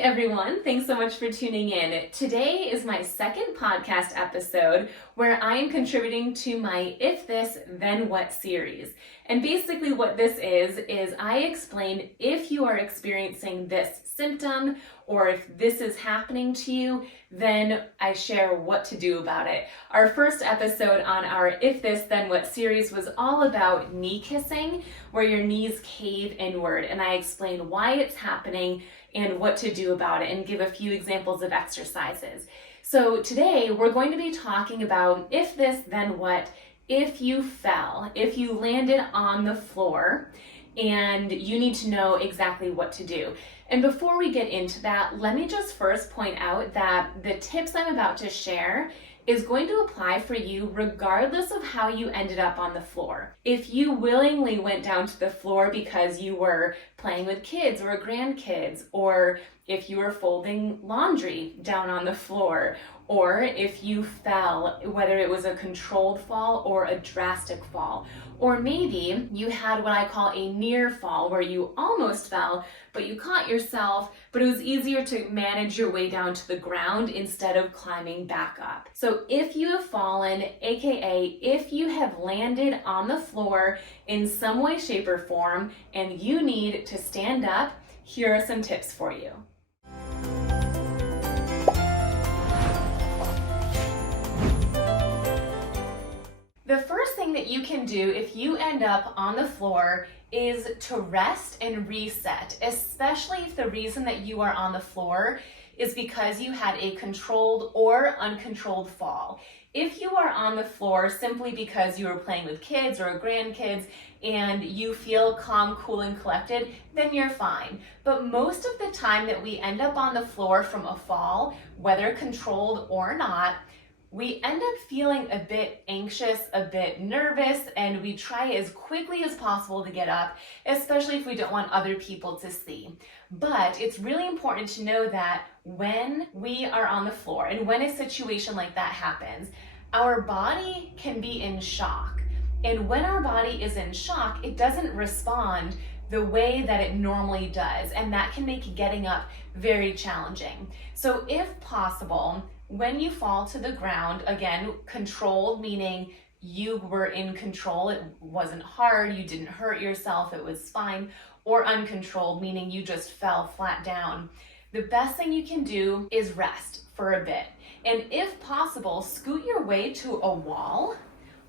everyone. Thanks so much for tuning in. Today is my second podcast episode where I am contributing to my If This, Then What series. And basically what this is I explain if you are experiencing this symptom or if this is happening to you, then I share what to do about it. Our first episode on our If This, Then What series was all about knee kissing, where your knees cave inward. And I explain why it's happening and what to do about it and give a few examples of exercises. So today we're going to be talking about if this, then what, if you fell, if you landed on the floor and you need to know exactly what to do. And before we get into that, let me just first point out that the tips I'm about to share is going to apply for you regardless of how you ended up on the floor. If you willingly went down to the floor because you were playing with kids or grandkids, or if you were folding laundry down on the floor, or if you fell, whether it was a controlled fall or a drastic fall, or maybe you had what I call a near fall where you almost fell, but you caught yourself, but it was easier to manage your way down to the ground instead of climbing back up. So if you have fallen, aka if you have landed on the floor in some way, shape, or form, and you need to stand up, here are some tips for you. The first thing that you can do if you end up on the floor is to rest and reset, especially if the reason that you are on the floor is because you had a controlled or uncontrolled fall. If you are on the floor simply because you were playing with kids or grandkids and you feel calm, cool, and collected, then you're fine. But most of the time that we end up on the floor from a fall, whether controlled or not, we end up feeling a bit anxious, a bit nervous, and we try as quickly as possible to get up, especially if we don't want other people to see. But it's really important to know that when we are on the floor and when a situation like that happens, our body can be in shock. And when our body is in shock, it doesn't respond the way that it normally does, and that can make getting up very challenging. So if possible, when you fall to the ground, again, controlled, meaning you were in control, it wasn't hard, you didn't hurt yourself, it was fine, or uncontrolled, meaning you just fell flat down, the best thing you can do is rest for a bit. And if possible, scoot your way to a wall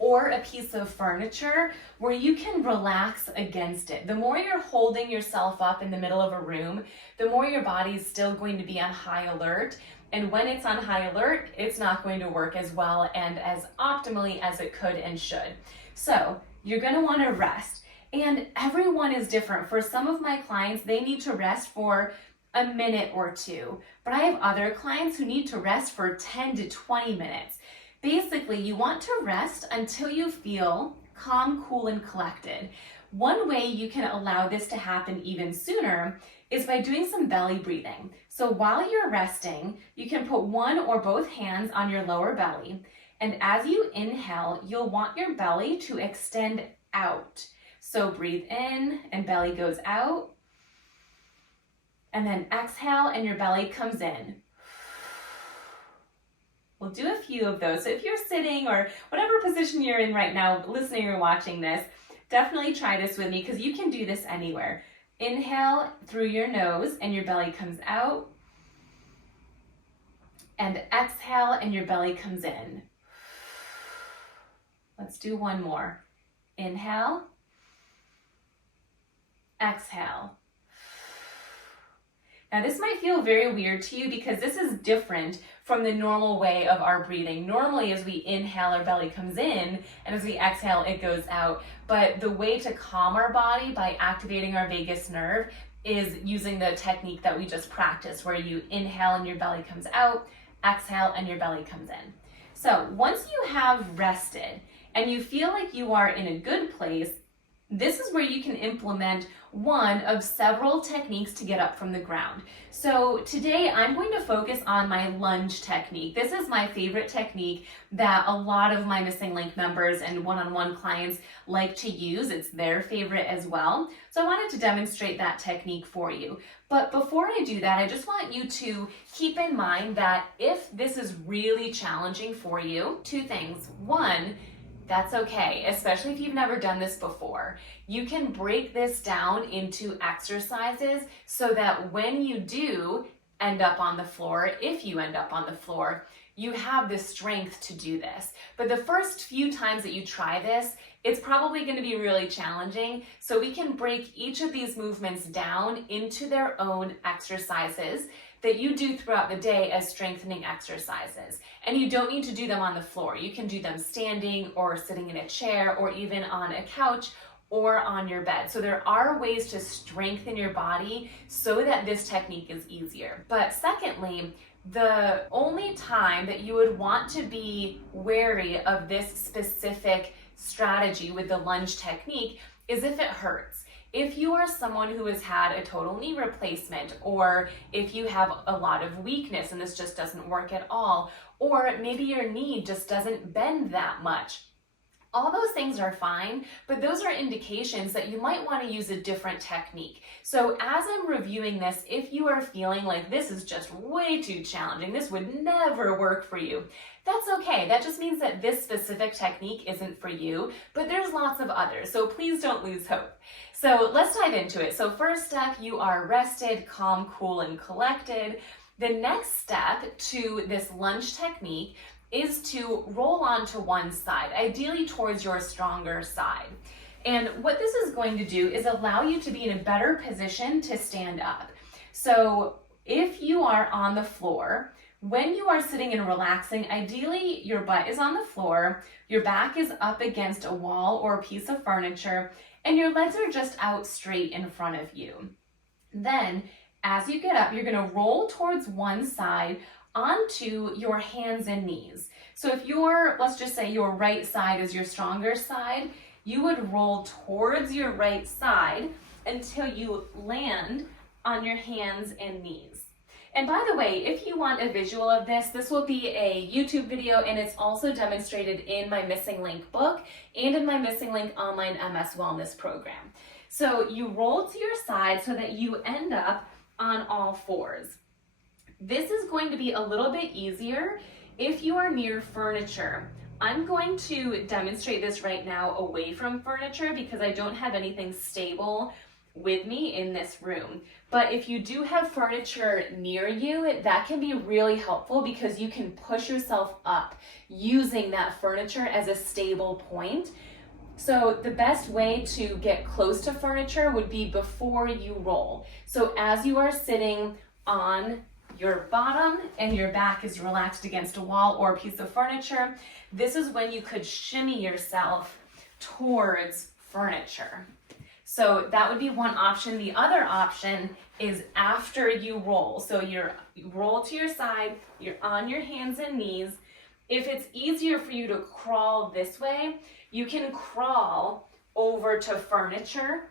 or a piece of furniture where you can relax against it. The more you're holding yourself up in the middle of a room, the more your body is still going to be on high alert. And when it's on high alert, it's not going to work as well and as optimally as it could and should. So you're going to want to rest. And everyone is different. For some of my clients, they need to rest for a minute or two. But I have other clients who need to rest for 10 to 20 minutes. Basically, you want to rest until you feel calm, cool, and collected. One way you can allow this to happen even sooner is by doing some belly breathing. So while you're resting, you can put one or both hands on your lower belly. And as you inhale, you'll want your belly to extend out. So breathe in and belly goes out. And then exhale and your belly comes in. We'll do a few of those. So if you're sitting or whatever position you're in right now, listening or watching this, definitely try this with me because you can do this anywhere. Inhale through your nose and your belly comes out. And exhale and your belly comes in. Let's do one more. Inhale. Exhale. Now this might feel very weird to you because this is different from the normal way of our breathing. Normally as we inhale, our belly comes in, and as we exhale, it goes out. But the way to calm our body by activating our vagus nerve is using the technique that we just practiced, where you inhale and your belly comes out, exhale and your belly comes in. So once you have rested and you feel like you are in a good place, This is where you can implement one of several techniques to get up from the ground. So today I'm going to focus on my lunge technique. This is my favorite technique that a lot of my Missing Link members and one-on-one clients like to use. It's their favorite as well. So I wanted to demonstrate that technique for you. But before I do that, I just want you to keep in mind that if this is really challenging for you, two things. One, that's okay, especially if you've never done this before. You can break this down into exercises so that when you do end up on the floor, if you end up on the floor, you have the strength to do this. But the first few times that you try this, it's probably going to be really challenging. So we can break each of these movements down into their own exercises that you do throughout the day as strengthening exercises. And you don't need to do them on the floor. You can do them standing or sitting in a chair or even on a couch or on your bed. So there are ways to strengthen your body so that this technique is easier. But secondly, the only time that you would want to be wary of this specific strategy with the lunge technique is if it hurts. If you are someone who has had a total knee replacement, or if you have a lot of weakness and this just doesn't work at all, or maybe your knee just doesn't bend that much, all those things are fine, but those are indications that you might want to use a different technique. So as I'm reviewing this, if you are feeling like this is just way too challenging, this would never work for you, that's okay. That just means that this specific technique isn't for you, but there's lots of others, so please don't lose hope. So let's dive into it. So first step, you are rested, calm, cool, and collected. The next step to this lunge technique is to roll onto one side, ideally towards your stronger side. And what this is going to do is allow you to be in a better position to stand up. So if you are on the floor, when you are sitting and relaxing, ideally your butt is on the floor, your back is up against a wall or a piece of furniture, and your legs are just out straight in front of you. Then, as you get up, you're going to roll towards one side onto your hands and knees. So if let's just say your right side is your stronger side, you would roll towards your right side until you land on your hands and knees. And by the way, if you want a visual of this, this will be a YouTube video, and it's also demonstrated in my Missing Link book and in my Missing Link online MS Wellness program. So you roll to your side so that you end up on all fours. This is going to be a little bit easier if you are near furniture. I'm going to demonstrate this right now away from furniture because I don't have anything stable with me in this room. But if you do have furniture near you, that can be really helpful because you can push yourself up using that furniture as a stable point. So the best way to get close to furniture would be before you roll. So as you are sitting on your bottom and your back is relaxed against a wall or a piece of furniture, this is when you could shimmy yourself towards furniture. So that would be one option. The other option is after you roll. So you roll to your side, you're on your hands and knees. If it's easier for you to crawl this way, you can crawl over to furniture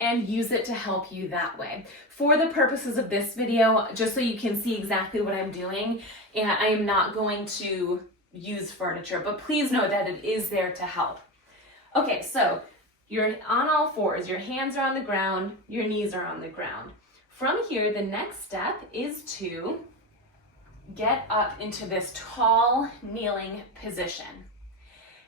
and use it to help you that way. For the purposes of this video, just so you can see exactly what I'm doing, and I am not going to use furniture, but please know that it is there to help. Okay, so you're on all fours, your hands are on the ground, your knees are on the ground. From here, the next step is to get up into this tall kneeling position.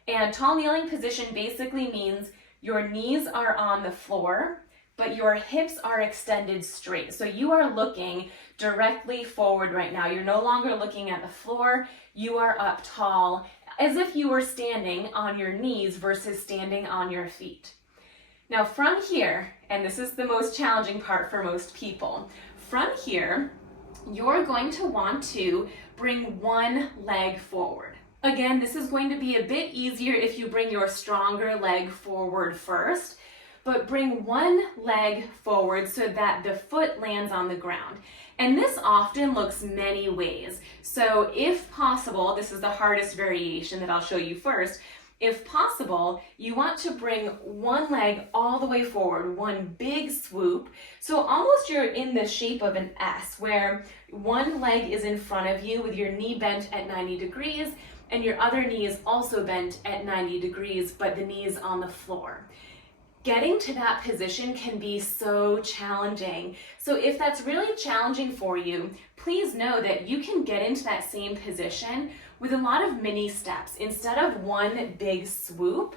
And tall kneeling position basically means your knees are on the floor, but your hips are extended straight. So you are looking directly forward right now. You're no longer looking at the floor. You are up tall, as if you were standing on your knees versus standing on your feet. Now from here, and this is the most challenging part for most people, from here, you're going to want to bring one leg forward. Again, this is going to be a bit easier if you bring your stronger leg forward first, but bring one leg forward so that the foot lands on the ground. And this often looks many ways. So if possible, this is the hardest variation that I'll show you first. If possible, you want to bring one leg all the way forward, one big swoop. So almost you're in the shape of an S, where one leg is in front of you with your knee bent at 90 degrees, and your other knee is also bent at 90 degrees, but the knee is on the floor. Getting to that position can be so challenging. So if that's really challenging for you, please know that you can get into that same position with a lot of mini steps. Instead of one big swoop,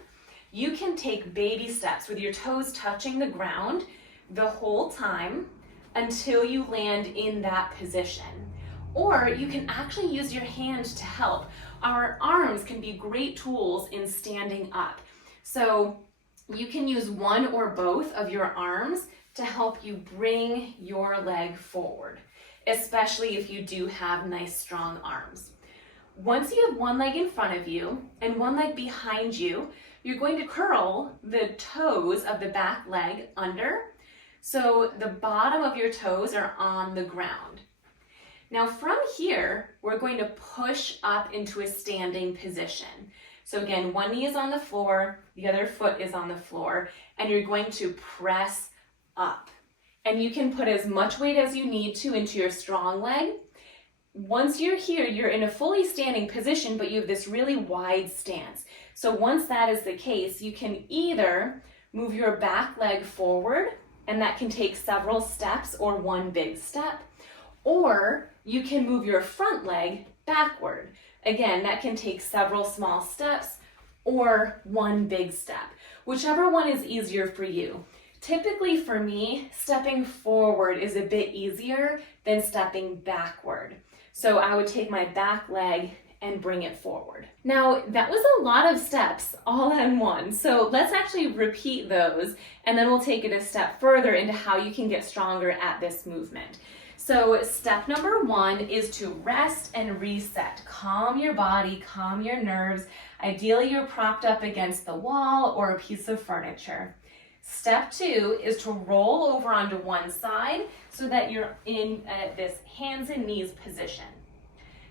you can take baby steps with your toes touching the ground the whole time until you land in that position. Or you can actually use your hand to help. Our arms can be great tools in standing up. So you can use one or both of your arms to help you bring your leg forward, especially if you do have nice strong arms. Once you have one leg in front of you and one leg behind you, you're going to curl the toes of the back leg under, so the bottom of your toes are on the ground. Now from here, we're going to push up into a standing position. So again, one knee is on the floor, the other foot is on the floor, and you're going to press up. And you can put as much weight as you need to into your strong leg. Once you're here, you're in a fully standing position, but you have this really wide stance. So once that is the case, you can either move your back leg forward, and that can take several steps or one big step, or you can move your front leg backward. Again, that can take several small steps or one big step, whichever one is easier for you. Typically for me, stepping forward is a bit easier than stepping backward. So I would take my back leg and bring it forward. Now, that was a lot of steps all in one. So let's actually repeat those, and then we'll take it a step further into how you can get stronger at this movement. So step number one is to rest and reset. Calm your body, calm your nerves. Ideally, you're propped up against the wall or a piece of furniture. Step two is to roll over onto one side so that you're in this hands and knees position.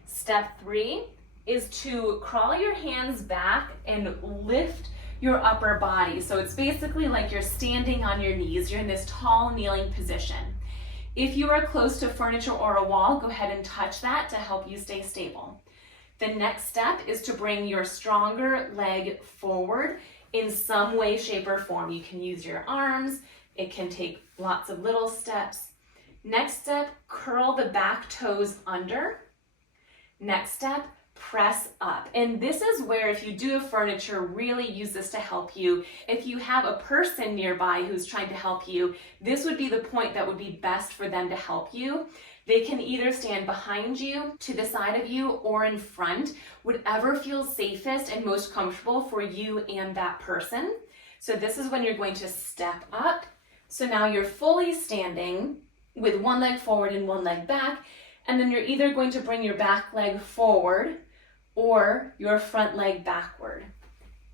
Step three is to crawl your hands back and lift your upper body. So it's basically like you're standing on your knees. You're in this tall kneeling position. If you are close to furniture or a wall, go ahead and touch that to help you stay stable. The next step is to bring your stronger leg forward in some way, shape, or form. You can use your arms. It can take lots of little steps. Next step, curl the back toes under. Next step, press up. And this is where, if you do have furniture, really use this to help you. If you have a person nearby who's trying to help you, this would be the point that would be best for them to help you. They can either stand behind you, to the side of you, or in front, whatever feels safest and most comfortable for you and that person. So this is when you're going to step up. So now you're fully standing with one leg forward and one leg back, and then you're either going to bring your back leg forward or your front leg backward.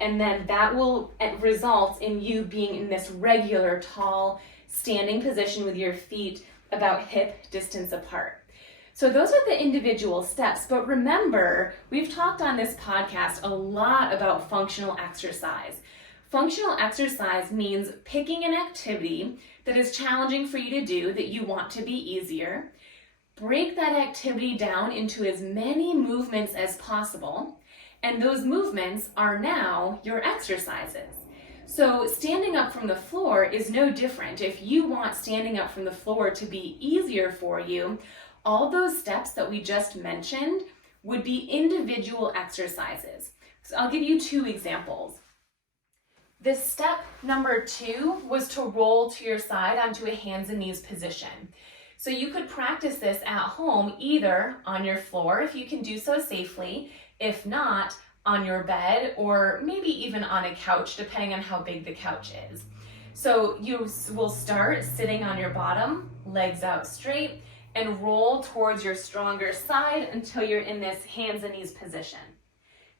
And then that will result in you being in this regular tall standing position with your feet about hip distance apart. So those are the individual steps, but remember, we've talked on this podcast a lot about functional exercise. Functional exercise means picking an activity that is challenging for you to do, that you want to be easier. Break that activity down into as many movements as possible, and those movements are now your exercises. So standing up from the floor is no different. If you want standing up from the floor to be easier for you, all those steps that we just mentioned would be individual exercises. So I'll give you two examples. This step number two was to roll to your side onto a hands and knees position. So you could practice this at home, either on your floor, if you can do so safely, if not, on your bed, or maybe even on a couch, depending on how big the couch is. So you will start sitting on your bottom, legs out straight, and roll towards your stronger side until you're in this hands and knees position.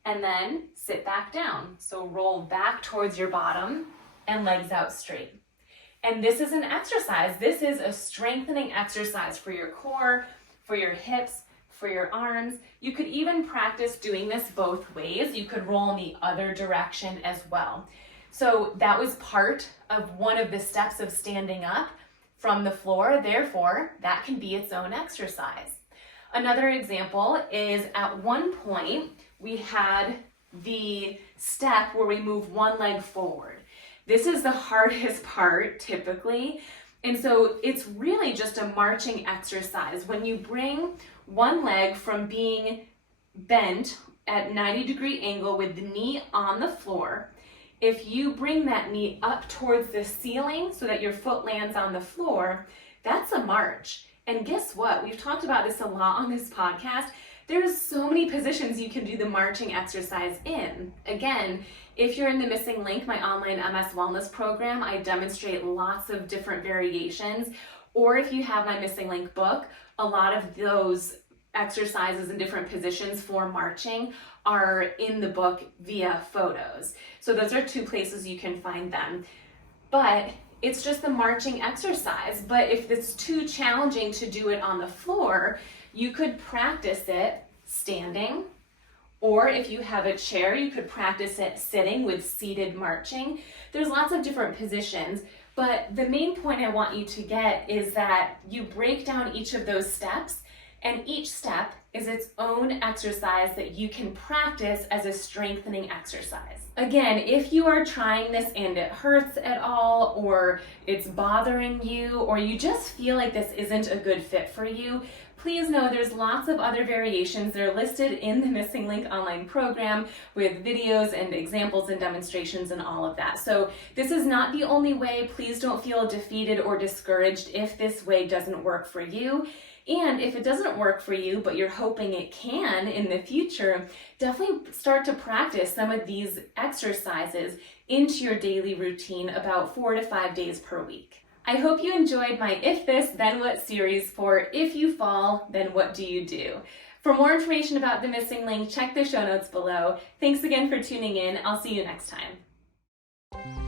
And then sit back down. So roll back towards your bottom and legs out straight. And this is an exercise. This is a strengthening exercise for your core, for your hips, for your arms. You could even practice doing this both ways. You could roll in the other direction as well. So that was part of one of the steps of standing up from the floor. Therefore, that can be its own exercise. Another example is at one point, we had the step where we move one leg forward. This is the hardest part typically. And so it's really just a marching exercise. When you bring one leg from being bent at 90-degree angle with the knee on the floor, if you bring that knee up towards the ceiling so that your foot lands on the floor, that's a march. And guess what? We've talked about this a lot on this podcast. There's so many positions you can do the marching exercise in. Again, if you're in the Missing Link, my online MS Wellness program, I demonstrate lots of different variations. Or if you have my Missing Link book, a lot of those exercises and different positions for marching are in the book via photos. So those are two places you can find them. But it's just the marching exercise. But if it's too challenging to do it on the floor, you could practice it standing, or if you have a chair, you could practice it sitting with seated marching. There's lots of different positions, but the main point I want you to get is that you break down each of those steps, and each step is its own exercise that you can practice as a strengthening exercise. Again, if you are trying this and it hurts at all, or it's bothering you, or you just feel like this isn't a good fit for you, please know there's lots of other variations. They're listed in the Missing Link online program with videos and examples and demonstrations and all of that. So this is not the only way. Please don't feel defeated or discouraged if this way doesn't work for you. And if it doesn't work for you, but you're hoping it can in the future, definitely start to practice some of these exercises into your daily routine about 4 to 5 days per week. I hope you enjoyed my If This, Then What series for If You Fall, Then What Do You Do? For more information about the Missing Link, check the show notes below. Thanks again for tuning in. I'll see you next time.